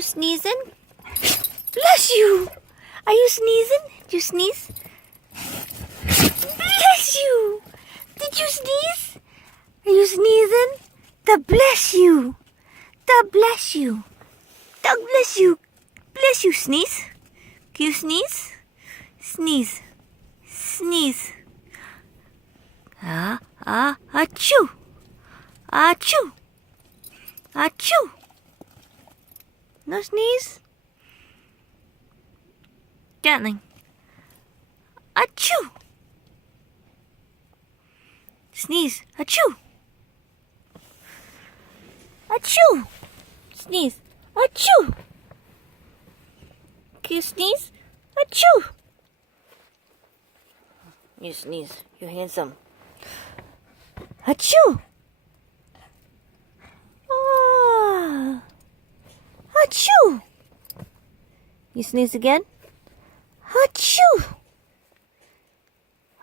You sneezing? Bless you! Are you sneezing? Did you sneeze? Bless you! Did you sneeze? Are you sneezing? God bless you! God bless you! God bless you! Bless you, sneeze! Can you sneeze? Sneeze. Sneeze. Achoo! Achoo! Achoo! No sneeze? Gatling. Achoo! Sneeze. Achoo! Achoo! Sneeze. Achoo! Can you sneeze? Achoo! You sneeze. You're handsome. Achoo! Ah! Achoo! You sneeze again? Achoo!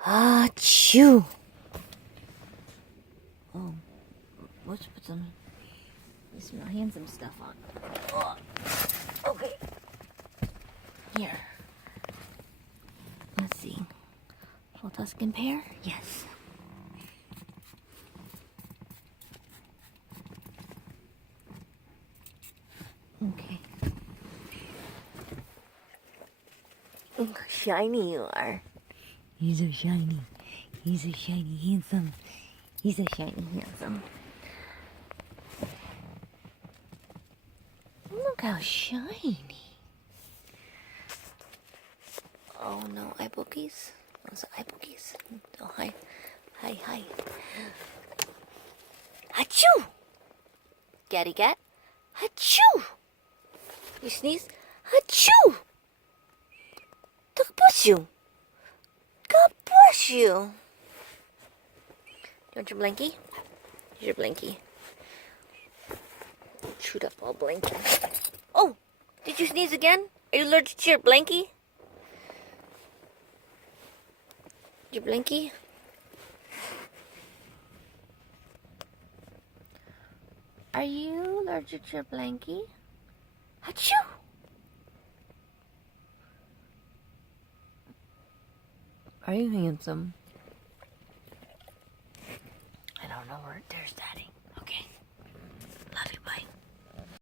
Achoo! Oh, let's put some handsome stuff on. Oh, okay. Here. Let's see. Full Tuscan pear? Yes. Okay. Shiny you are. He's so shiny. He's so shiny, handsome. He's so shiny, handsome. Look how shiny. Oh no, eye bookies? Those are eye bookies. Oh, hi. Hi, hi. Achoo! Gaddy gat. Achoo! You sneeze? Achoo! God bless you. God bless you. You want your blankie? Here's your blankie. Chewed up all blankie. Oh! Did you sneeze again? Are you allergic to your blankie? Your blankie? Are you allergic to your blankie? Achoo! Are you handsome? I don't know where. There's Daddy.